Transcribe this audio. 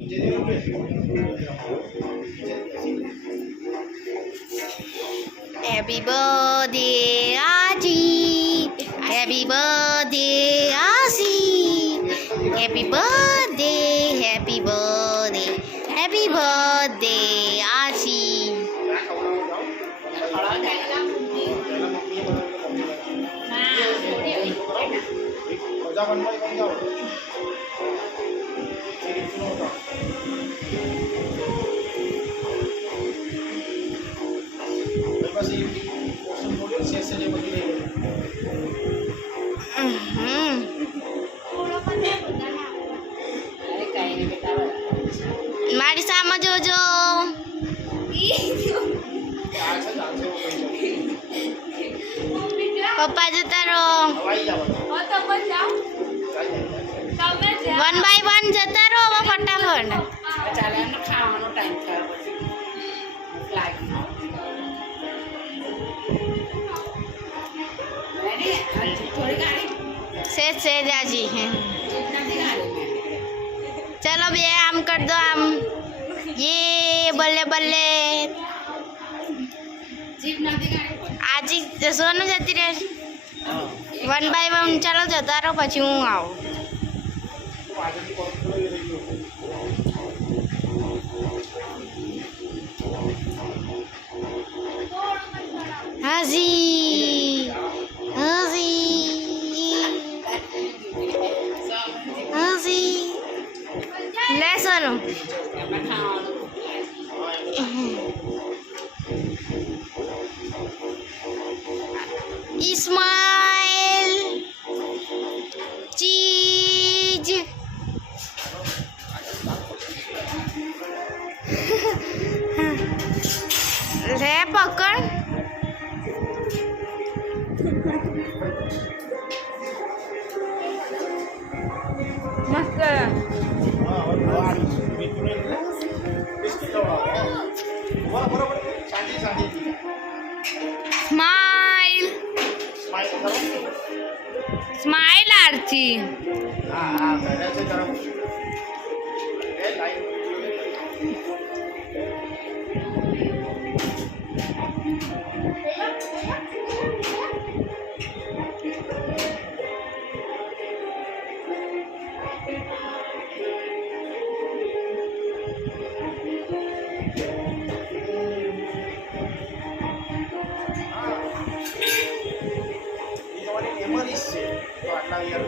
Happy birthday, Aji. Happy birthday, Asi. Happy birthday, happy birthday, happy birthday, Asi. મારી સામે જોજો. પપ્પા જતા રહો. 1 by 1 જતા રહો હવે ફટાફટ. से जाजी हैं. चलो बे आम कर दो आम. ये बल्ले बल्ले आज सोनू जती रहे. 1 by 1 चलो जता रहो પછી હું આવું. હાજી હાજી હાજી લે સોનુ. इस्माइल चीज ले पकड़. मस्त स्माइल स्माइल आरती. memories છે તો આટલા યર